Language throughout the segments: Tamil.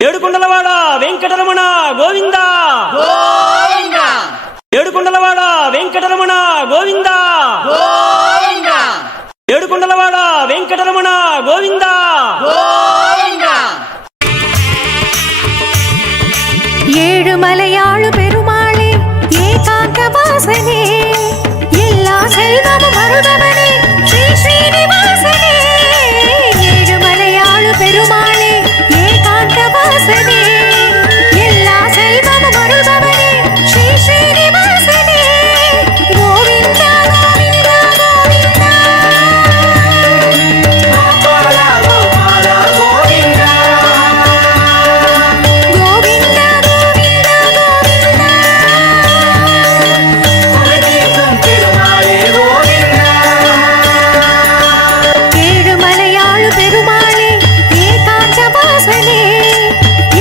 ఏడుకొండలవాడ వెంకటరమణ గోవింద గోవింద ఏడుకొండలవాడ వెంకటరమణ గోవింద గోవింద ఏడుకొండలవాడ వెంకటరమణ గోవింద గోవింద ஏழுமலையாளு பெருமாளே ஏகாந்த வாசனே எல்லா செல்வமும் அருள்பவனே ஸ்ரீ ஸ்ரீனிவாசனே ஏழுமலையாளு பெருமாளே ஏகாந்த வாசனே எல்லா செல்வமும் அருள்பவனே ஸ்ரீ ஸ்ரீனிவாசனே கோவிந்தா கோவிந்தா கோவிந்தா கோபாலா கோபாலா கோவிந்தா கோவிந்தா கோவிந்தா குலதெய்வம் பெருமாளே கோவிந்தா ஏழுமலையாளு பெருமாளே ஏகாந்த வாசனே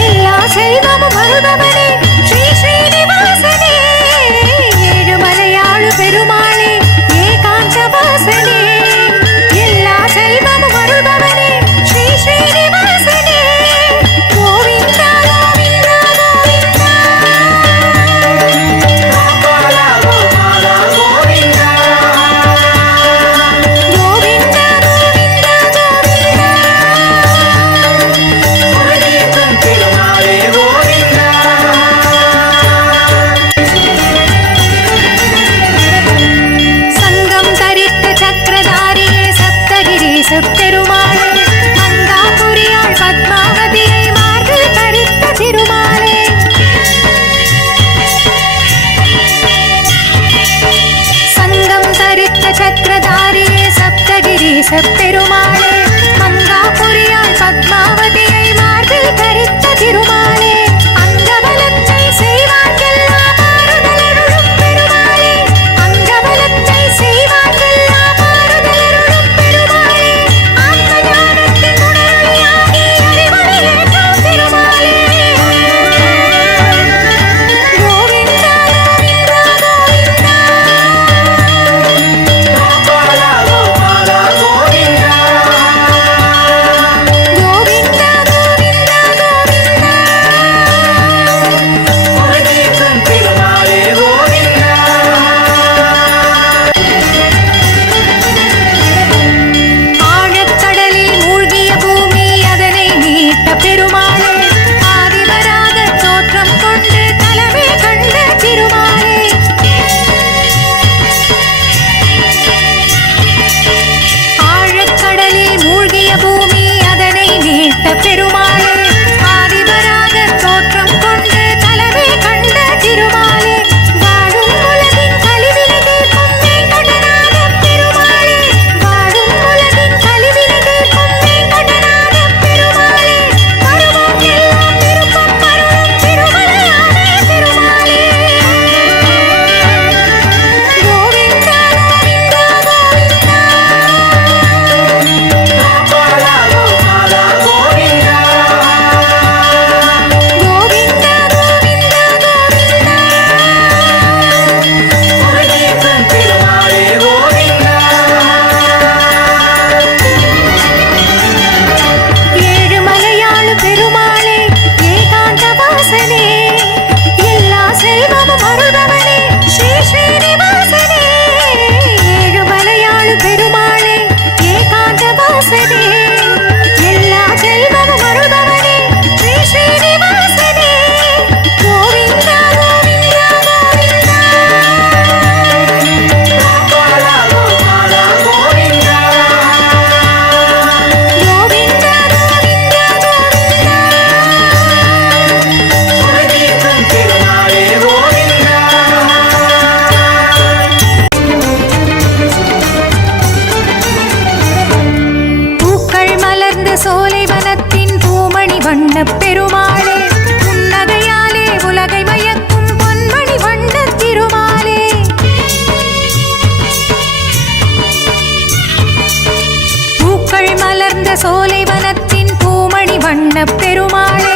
எல்லா செல்வமும் அருள்பவனே ஸ்ரீ ஸ்ரீனிவாசனே ஏழுமலையாளு பெருமாளே ஏகாந்த வாசனே எல்லா செல்வமும் அருள்பவனே ஸ்ரீ ஸ்ரீனிவாசனே கோவிந்தா கோவிந்தா கோவிந்தா கோபாலா கோபாலா கோவிந்தா கோவிந்தா கோவிந்தா குலதெய்வம் பெருமாளே கோவிந்தா சங்கம் தரித்த சக்கரதாரியே சப்தகிரீச பெருமாளே மங்காபுரியாள் பத்மாவதியை மார்பில் தரித்த திருமாலே சங்கம் தரித்த சக்கரதாரியே சப்தகிரீச பெருமாளே மங்காபுரியாள் பத்மாவதியை மார்பில் தரித்த திருமாலே அங்கபலத்தை செய்வார்க்கெல்லாம் ஆறுதலருளும் பெருமாளே அங்கபலத்தை செய்வார்க்கெல்லாம் ஆறுதலருளும் பெருமாளே ஆத்ம ஞானத்தின் உணர்வியாகி அறிவொளி ஏற்றும் திருமாலே கோவிந்தா கோவிந்தா கோவிந்தா கோபாலா கோபாலா கோவிந்தா கோவிந்தா கோவிந்தா கோவிந்தா குலதெய்வம் பெருமாளே கோவிந்தா ஆழக்கடலில் மூழ்கிய பூமி அதனை மீட்ட பெருமாளே ஆதிவராக தோற்றம் கொண்டு தலைமை கண்ட திருமாலே ஆழக்கடலில் மூழ்கிய பூமி அதனை மீட்ட பெருமாளே ஆதிவராக தோற்றம் கொண்டு தலைமை கண்ட திருமாலே வாழும் உலகின் கலிவினை தீர்க்கும் வேங்கடநாத பெருமாளே வாழும் உலகின் கலிவினை தீர்க்கும் வேங்கடநாத பெருமாளே வருவோம் எல்லாம் விருப்பம் அருளும் திருமலையானே திருமாலே கோவிந்தா கோவிந்தா கோவிந்தா கோபாலா கோபாலா கோவிந்தா கோவிந்தா கோவிந்தா கோவிந்தா குலதெய்வம் பெருமாளே கோவிந்தா ஏழுமலையாளு பெருமாளே ஏகாந்த வாசனே எல்லா செல்வமும் அருள்பவனே ஸ்ரீ ஸ்ரீனிவாசனே ஏழுமலையாளு பெருமாளே ஏகாந்த வாசனே எல்லா செல்வமும் அருள்பவனே ஸ்ரீ ஸ்ரீனிவாசனே கோவிந்தா கோவிந்தா கோவிந்தா கோபாலா கோபாலா கோவிந்தா கோவிந்தா கோவிந்தா கோவிந்தா குலதெய்வம் பெருமாளே கோவிந்தா பூக்கள் மலர்ந்த சோலைவனத்தின் பூமணி வண்ணப் பெருமாளே புன்னகையாலே உலகை மயக்கும் பொன்மணி வண்ணத் திருமாலே பூக்கள் மலர்ந்த சோலைவனத்தின் பூமணி வண்ணப் பெருமாளே